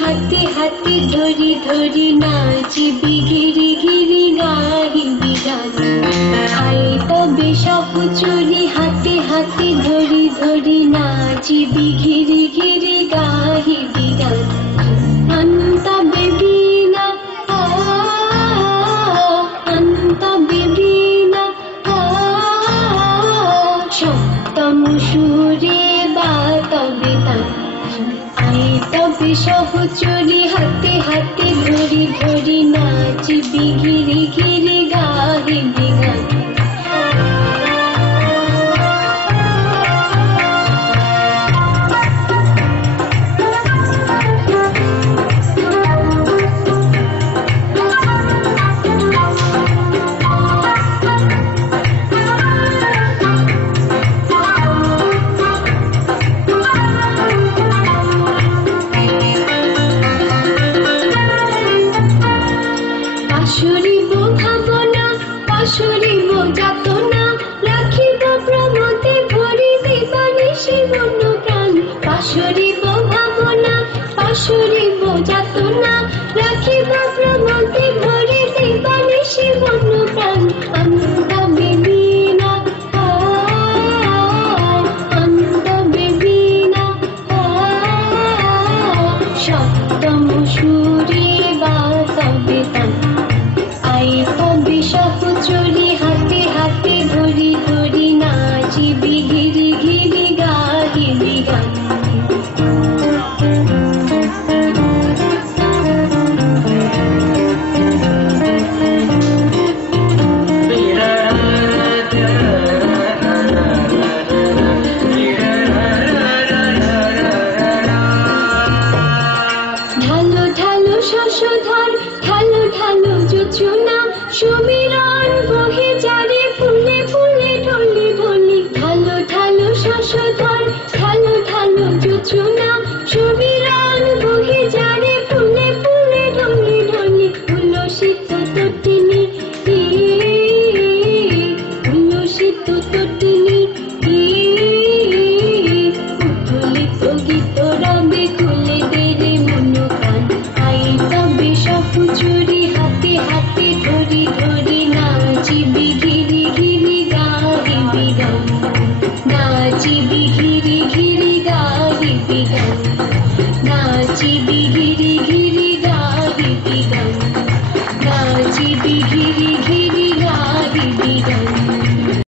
হাতে হাতে ধরি ধরি নাচিবি ঘিরি ঘিরি গাহিবি গান। আয় তবে সহচরি হাতে হাতে ধরি ধরি নাচিবি ঘিরি ঘিরি গাহিবি গান। তবে বীণা তবে বীণা সপ্তম সুরে বা তবে তান। আয় তবে সহচরি হাতে হাতে ধরি ধরি নাচিবি ঘিরি ঘিরি গাহিবি গান। পাশরিব ভাবনা পাশরিব যাতনা রাখিব প্রমোদে ভরি দিবানিশি মন প্রাণ। পাশরিব ভাবনা পাশরিব যাতনা রাখিব প্রমোদে ভরি দিবানিশি মন প্রাণ। তবে বীণা তবে বীণা সপ্তম সুরে বা তবে তান। আয় তবে সহচরি হাতে হাতে ধরি ধরি নাচিবি ঘিরি ঘিরি গাহিবি গান। ঢালো ঢালো শশধর ঢালো ঢালো যোচনা সুমিরন বহে যারে ফুলে ফুলে ঢলি ঢলি। ঢালো ঢালো শশধর ঢালো ঢালো যোচনা সুমিরন বহে যারে ফুলে ফুলে ঢলি ঢলি। উল্লসিত তটিনী উল্লসিত তটিনী উত্তোলিত গীত রবে খুলে দেরে মন প্রাণ। আয় তবে সহচরি হাতে হাতে ধরি ধরি নাচিবি ঘিরি ঘিরি গাহিবি গান। নাচিবি ঘিরি ঘিরি গাহিবি গান।